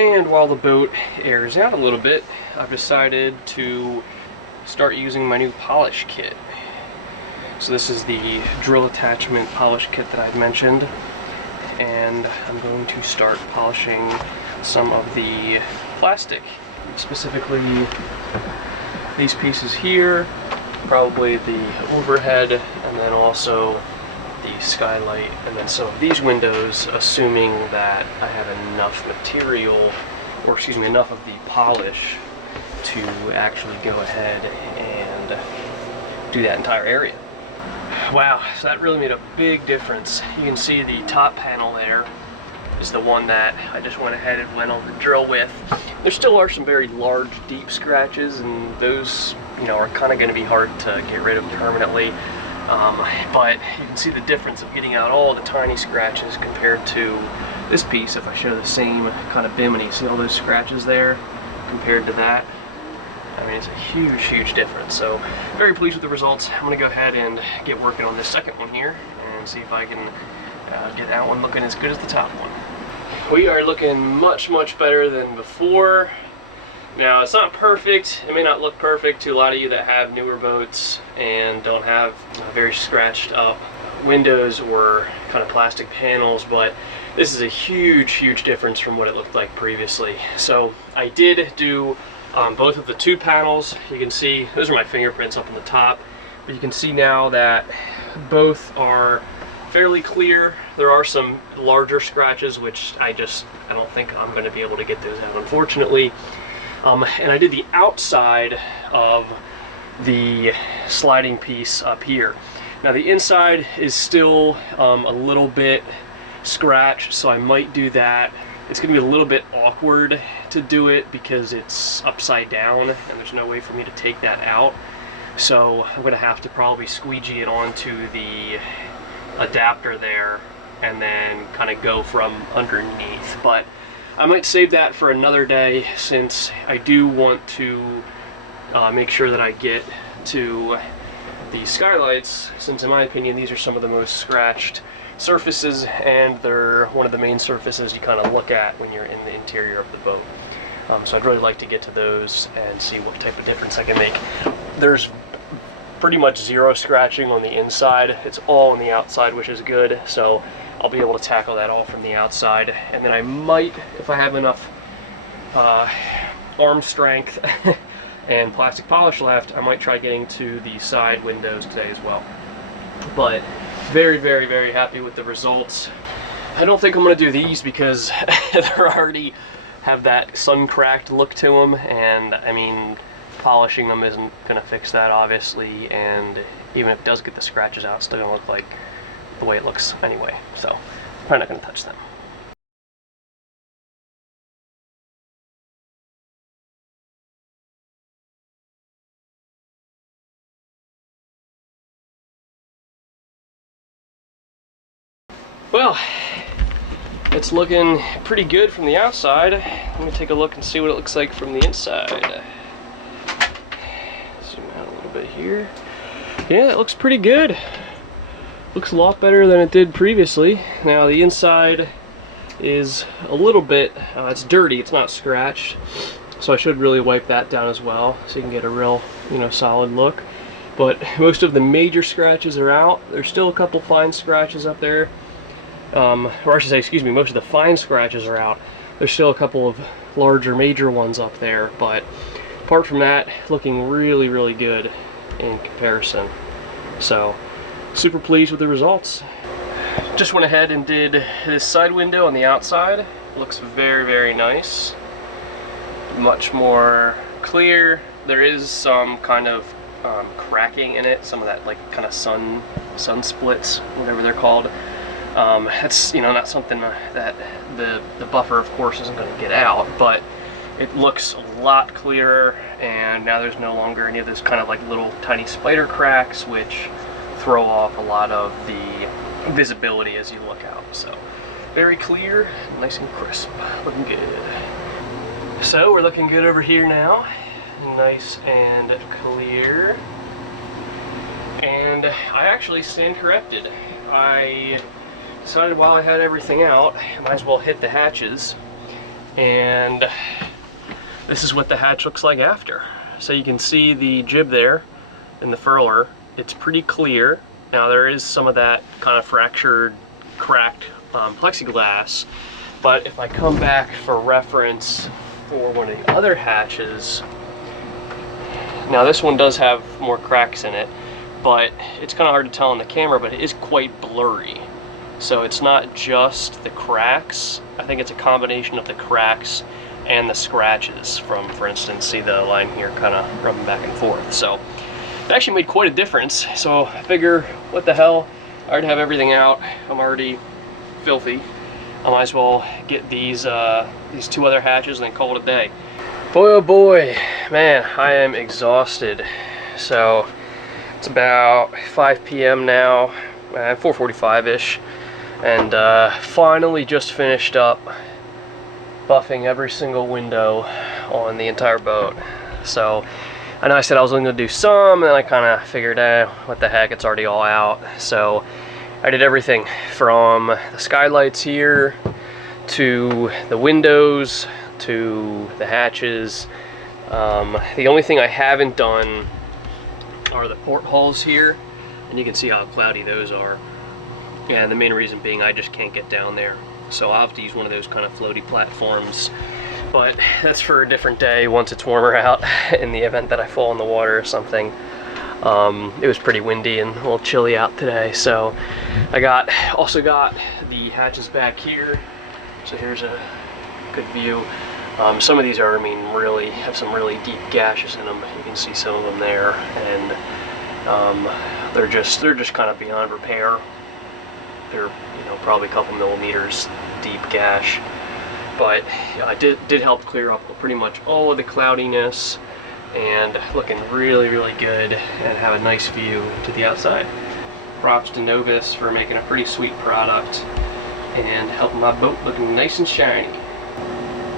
And while the boat airs out a little bit, I've decided to start using my new polish kit. So this is the drill attachment polish kit that I've mentioned, and I'm going to start polishing some of the plastic, specifically these pieces here, probably the overhead, and then also the skylight, and then some of these windows, assuming that I have enough material, or excuse me, enough of the polish to actually go ahead and do that entire area. Wow, so that really made a big difference. You can see the top panel there is the one that I just went ahead and went on the drill with. There still are some very large, deep scratches, and those, you know, are kind of going to be hard to get rid of permanently. But you can see the difference of getting out all the tiny scratches compared to this piece. If I show the same kind of bimini, see all those scratches there compared to that? I mean, it's a huge, huge difference. So very pleased with the results. I'm going to go ahead and get working on this second one here and see if I can get that one looking as good as the top one. We are looking much, much better than before. Now, it's not perfect. It may not look perfect to a lot of you that have newer boats and don't have very scratched up windows or kind of plastic panels, but this is a huge, huge difference from what it looked like previously. So I did do both of the two panels. You can see those are my fingerprints up on the top, but you can see now that both are fairly clear. There are some larger scratches, which I don't think I'm going to be able to get those out, unfortunately. And I did the outside of the sliding piece up here. Now the inside is still a little bit scratched, so I might do that. It's going to be a little bit awkward to do it because it's upside down and there's no way for me to take that out. So I'm going to have to probably squeegee it onto the adapter there and then kind of go from underneath. But I might save that for another day, since I do want to make sure that I get to the skylights, since in my opinion these are some of the most scratched surfaces, and they're one of the main surfaces you kind of look at when you're in the interior of the boat. So I'd really like to get to those and see what type of difference I can make. There's pretty much zero scratching on the inside. It's all on the outside, which is good. So I'll be able to tackle that all from the outside, and then I might, if I have enough arm strength and plastic polish left, I might try getting to the side windows today as well. But very, very, very happy with the results. I don't think I'm going to do these because they already have that sun-cracked look to them, and I mean, polishing them isn't going to fix that, obviously, and even if it does get the scratches out, it's still going to look like the way it looks anyway, so I'm probably not going to touch them. Well, it's looking pretty good from the outside. Let me take a look and see what it looks like from the inside. Zoom out a little bit here. Yeah, it looks pretty good. Looks a lot better than it did previously. Now the inside is a little bit, it's dirty, it's not scratched, so I should really wipe that down as well so you can get a real, you know, solid look. But most of the major scratches are out. There's still a couple fine scratches up there, or I should say, excuse me, most of the fine scratches are out. There's still a couple of larger major ones up there, but apart from that, looking really, really good in comparison. So super pleased with the results. Just went ahead and did this side window on the outside. Looks very, very nice. Much more clear. There is some kind of cracking in it, some of that like kind of sun splits, whatever they're called. That's, you know, not something that the buffer, of course, isn't going to get out, but it looks a lot clearer, and now there's no longer any of those kind of like little tiny spider cracks, which throw off a lot of the visibility as you look out. So very clear, nice and crisp, looking good. So we're looking good over here now, nice and clear. And I actually stand corrected. I decided while I had everything out, I might as well hit the hatches And this is what the hatch looks like after. So you can see the jib there in the furler. It's pretty clear. Now there is some of that kind of fractured, cracked plexiglass, but if I come back for reference for one of the other hatches, now this one does have more cracks in it, but it's kind of hard to tell on the camera, but it is quite blurry. So it's not just the cracks. I think it's a combination of the cracks and the scratches from, for instance, see the line here kind of rubbing back and forth. So it actually made quite a difference. So I figure, what the hell, I already have everything out. I'm already filthy. I might as well get these two other hatches and then call it a day. Boy, oh boy, man, I am exhausted. So it's about 5 p.m. now, 4:45-ish, and finally just finished up buffing every single window on the entire boat. So I know I said I was only going to do some, and then I kind of figured, what the heck, it's already all out. So I did everything from the skylights here to the windows to the hatches. The only thing I haven't done are the portholes here, and you can see how cloudy those are. And the main reason being I just can't get down there. So I'll have to use one of those kind of floaty platforms. But that's for a different day once it's warmer out, in the event that I fall in the water or something. It was pretty windy and a little chilly out today, so I also got the hatches back here. So here's a good view. Some of these are, I mean, really have some really deep gashes in them. You can see some of them there, and they're just kind of beyond repair. They're, you know, probably a couple millimeters deep gash, but did help clear up pretty much all of the cloudiness, and looking really, really good, and have a nice view to the outside. Props to Novus for making a pretty sweet product and helping my boat looking nice and shiny.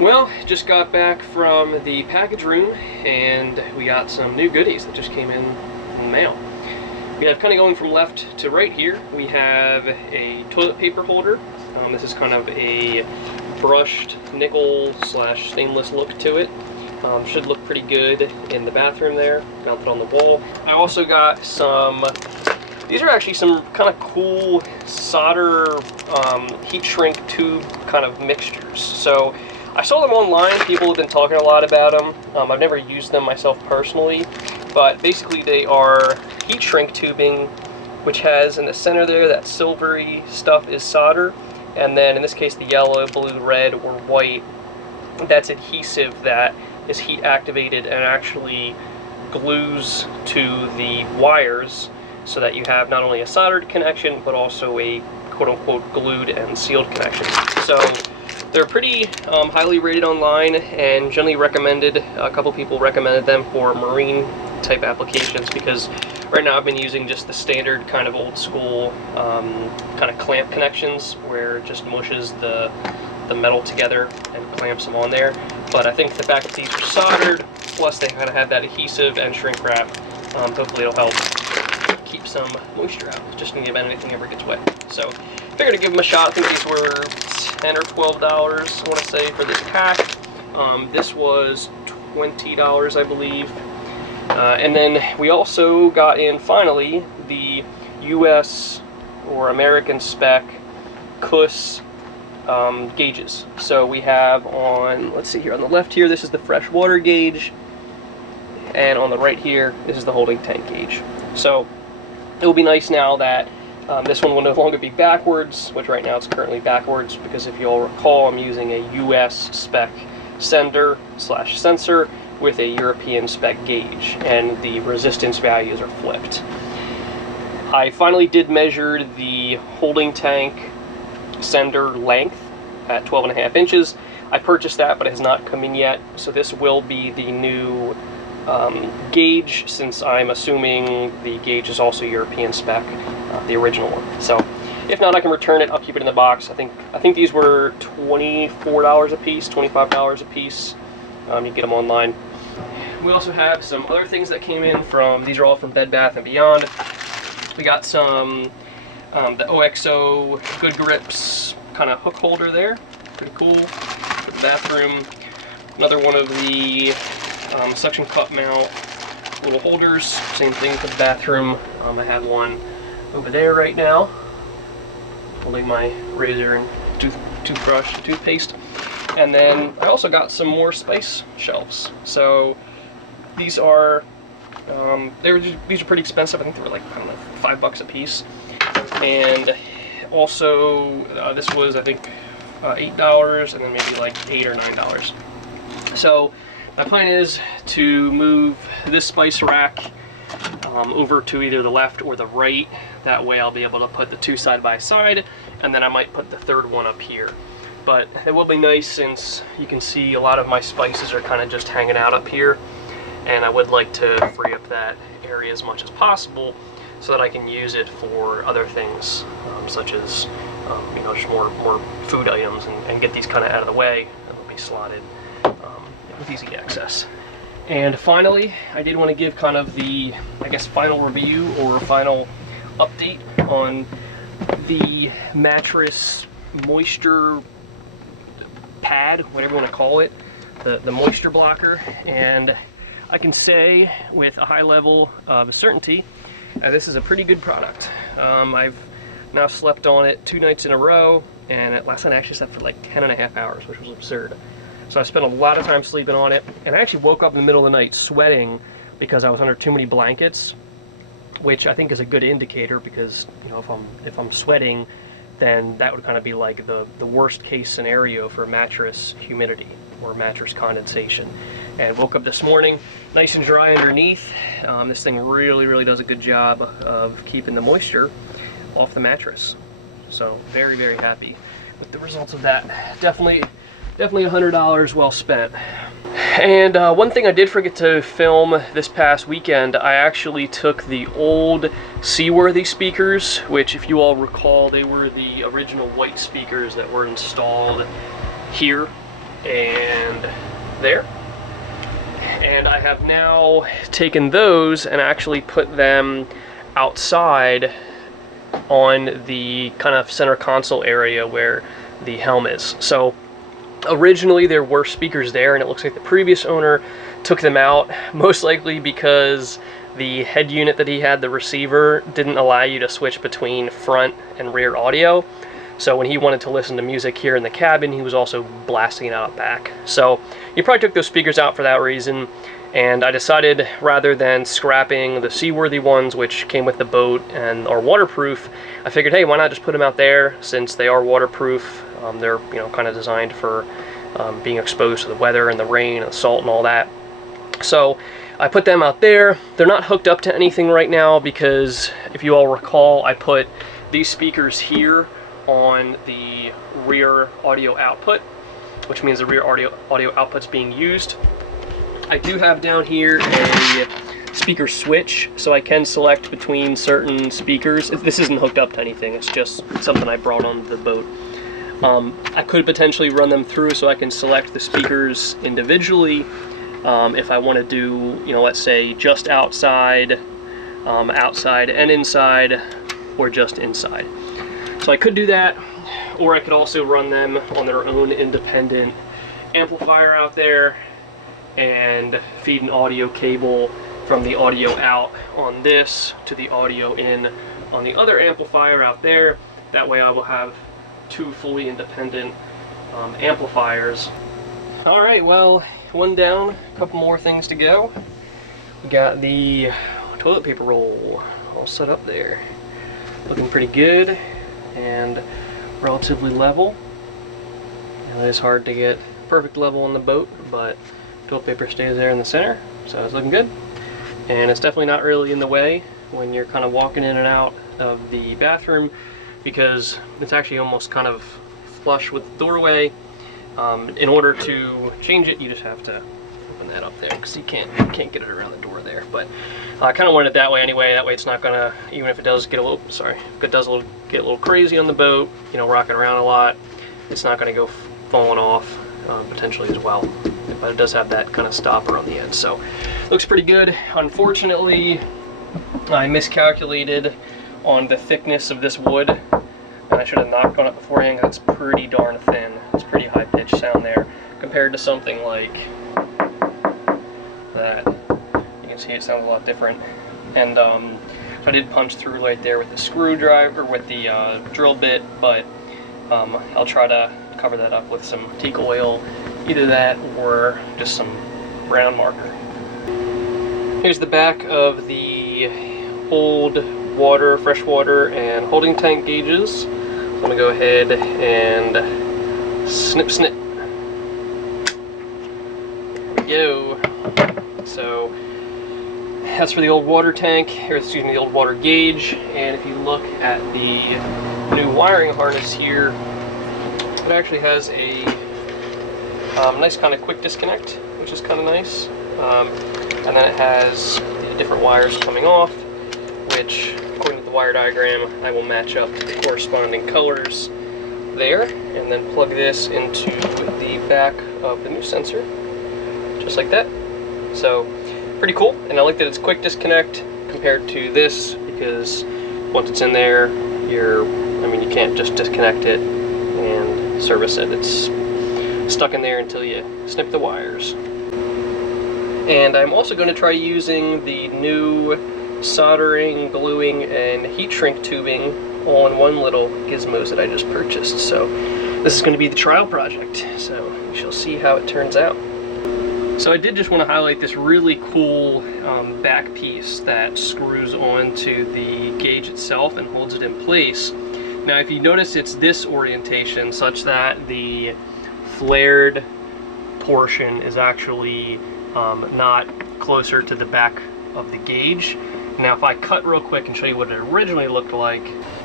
Well, just got back from the package room, and we got some new goodies that just came in the mail. We have, kind of going from left to right here, we have a toilet paper holder. This is kind of a brushed nickel / stainless look to it. Should look pretty good in the bathroom there, mounted on the wall. I also got some, these are actually some kind of cool solder heat shrink tube kind of mixtures. So I saw them online, people have been talking a lot about them. I've never used them myself personally, but basically they are heat shrink tubing, which has in the center there, that silvery stuff is solder, and then in this case the yellow, blue, red, or white, that's adhesive that is heat activated and actually glues to the wires, so that you have not only a soldered connection but also a quote-unquote glued and sealed connection. So they're pretty highly rated online and generally recommended. A couple people recommended them for marine type applications, because right now I've been using just the standard kind of old school kind of clamp connections where it just mushes the metal together and clamps them on there. But I think the fact that these are soldered, plus they kind of have that adhesive and shrink wrap, hopefully it'll help keep some moisture out, just in the event anything ever gets wet. So figured to give them a shot. I think these were $10 or $12, I want to say, for this pack. This was $20, I believe. And then we also got in, finally, the US or American spec CUS gauges. So we have on, let's see here, on the left here, this is the freshwater gauge, and on the right here, this is the holding tank gauge. So it will be nice now that this one will no longer be backwards, which right now it's currently backwards, because if you'll recall, I'm using a US spec sender / sensor with a European spec gauge, and the resistance values are flipped. I finally did measure the holding tank sender length at 12.5 inches. I purchased that, but it has not come in yet, so this will be the new gauge, since I'm assuming the gauge is also European spec, the original one. So if not, I can return it. I'll keep it in the box. I think these were $24 a piece, $25 a piece. You get them online. We also have some other things that came in from, these are all from Bed Bath & Beyond. We got some, the OXO Good Grips kind of hook holder there. Pretty cool. for the bathroom. Another one of the suction cup mount little holders. Same thing for the bathroom. I have one over there right now, holding my razor and toothbrush and toothpaste. And then I also got some more spice shelves. So these are these are pretty expensive. I think they were like, I don't know, $5 a piece. And also this was, I think, $8, and then maybe like $8 or $9. So my plan is to move this spice rack over to either the left or the right. That way I'll be able to put the two side by side, and then I might put the third one up here. But it will be nice, since you can see a lot of my spices are kind of just hanging out up here, and I would like to free up that area as much as possible so that I can use it for other things, such as you know, just more food items, and get these kind of out of the way. It'll be slotted with easy access. And finally, I did want to give kind of the, I guess, final review or final update on the Mattress moisture pad, whatever you want to call it, the moisture blocker. And I can say with a high level of certainty this is a pretty good product. I've now slept on it 2 nights in a row, and last night I actually slept for like 10.5 hours, which was absurd. So I spent a lot of time sleeping on it, and I actually woke up in the middle of the night sweating because I was under too many blankets, which I think is a good indicator, because, you know, if I'm sweating, then that would kind of be like the worst case scenario for mattress humidity or mattress condensation. And woke up this morning nice and dry underneath. This thing really does a good job of keeping the moisture off the mattress. So very happy with the results of that. Definitely $100 well spent. And one thing I did forget to film this past weekend, I actually took the old Seaworthy speakers, which, if you all recall, they were the original white speakers that were installed here and there. And I have now taken those and actually put them outside on the kind of center console area where the helm is. So originally there were speakers there, and it looks like the previous owner took them out, most likely because the head unit that he had, the receiver, didn't allow you to switch between front and rear audio. So when he wanted to listen to music here in the cabin, he was also blasting it out back. So he probably took those speakers out for that reason, and I decided, rather than scrapping the Seaworthy ones, which came with the boat and are waterproof, I figured, hey, why not just put them out there, since they are waterproof. They're, you know, kind of designed for being exposed to the weather and the rain and the salt and all that. So I put them out there. They're not hooked up to anything right now because, if you all recall, I put these speakers here on the rear audio output, which means the rear audio output's being used. I do have down here a speaker switch, so I can select between certain speakers. This isn't hooked up to anything, it's just something I brought onto the boat. I could potentially run them through so I can select the speakers individually if I want to do, you know, let's say just outside, outside and inside, or just inside. So I could do that, or I could also run them on their own independent amplifier out there and feed an audio cable from the audio out on this to the audio in on the other amplifier out there. That way I will have 2 fully independent amplifiers. Alright, well, one down, a couple more things to go. We got the toilet paper roll all set up there. Looking pretty good and relatively level. It is hard to get perfect level on the boat, but toilet paper stays there in the center, so it's looking good. And it's definitely not really in the way when you're kind of walking in and out of the bathroom, because it's actually almost kind of flush with the doorway. In order to change it, you just have to open that up there, because you can't get it around the door there. But I kind of wanted it that way anyway. That way it's not gonna, even if it does get a little, get a little crazy on the boat, you know, rocking around a lot, it's not gonna go falling off potentially as well. But it does have that kind of stopper on the end, so looks pretty good. Unfortunately, I miscalculated on the thickness of this wood, and I should have knocked on it beforehand, because it's pretty darn thin. It's pretty high pitched sound there compared to something like that. You can see it sounds a lot different. And so I did punch through right there with the screwdriver, with the drill bit, but I'll try to cover that up with some teak oil, either that or just some brown marker. Here's the back of the old freshwater and holding tank gauges. I'm gonna go ahead and snip. There we go. So that's for the old water tank, or excuse me, the old water gauge. And if you look at the new wiring harness here, it actually has a nice kind of quick disconnect, which is kind of nice. And then it has the different wires coming off, which, according to the wire diagram, I will match up the corresponding colors there, and then plug this into the back of the new sensor, just like that. So, pretty cool, and I like that it's quick disconnect compared to this, because once it's in there, you can't just disconnect it and service it. It's stuck in there until you snip the wires. And I'm also going to try using the new soldering, gluing, and heat shrink tubing all in one little gizmos that I just purchased. So this is going to be the trial project, so we shall see how it turns out. So I did just want to highlight this really cool back piece that screws onto the gauge itself and holds it in place. Now if you notice, it's this orientation such that the flared portion is actually not closer to the back of the gauge. Now if I cut real quick and show you what it originally looked like,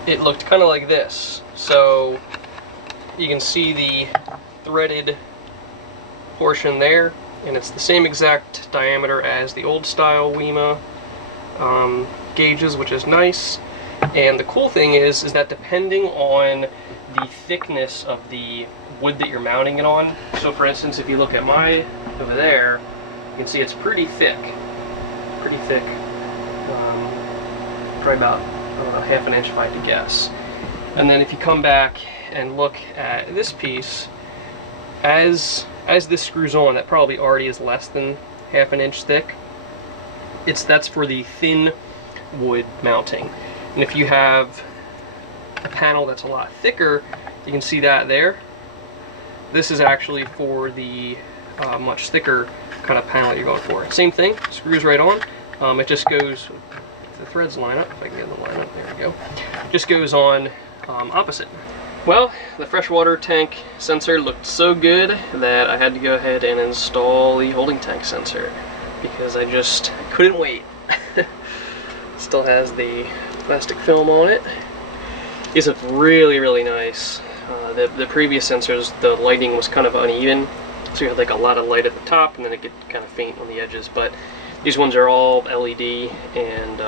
it looked kind of like this. So you can see the threaded portion there, and it's the same exact diameter as the old style WEMA gauges, which is nice. And the cool thing is that depending on the thickness of the wood that you're mounting it on, so for instance, if you look at my over there, you can see it's pretty thick, probably about, I don't know, half an inch if I had to guess. And then if you come back and look at this piece, as this screws on, that probably already is less than half an inch thick. That's for the thin wood mounting. And if you have a panel that's a lot thicker, you can see that there. This is actually for the much thicker kind of panel that you're going for. Same thing, screws right on. It just goes, if the threads line up, if I can get the line up, there we go. Just goes on opposite. Well, the freshwater tank sensor looked so good that I had to go ahead and install the holding tank sensor, because I just couldn't wait. Still has the plastic film on it. These look really, really nice. The previous sensors, the lighting was kind of uneven, so you had like a lot of light at the top and then it get kind of faint on the edges, but these ones are all LED and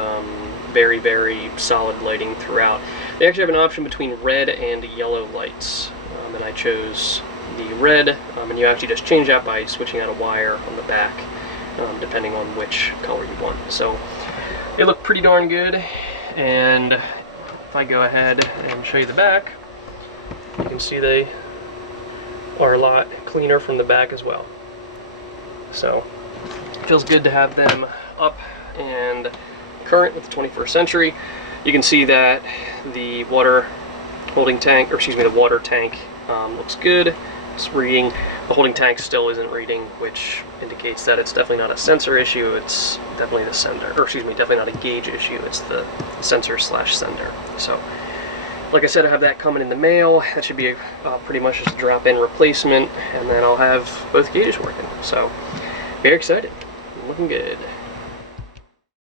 very, very solid lighting throughout. They actually have an option between red and yellow lights, and I chose the red, and you actually just change that by switching out a wire on the back, depending on which color you want. So they look pretty darn good, and if I go ahead and show you the back, you can see they are a lot cleaner from the back as well. So it feels good to have them up and current with the 21st century. You can see that the water holding tank, or excuse me, the water tank looks good. It's reading. The holding tank still isn't reading, which indicates that it's definitely not a sensor issue. It's definitely the sender, or excuse me, definitely not a gauge issue. It's the sensor slash sender. So, like I said, I have that coming in the mail. That should be pretty much just a drop-in replacement, and then I'll have both gauges working. So, very excited. Looking good.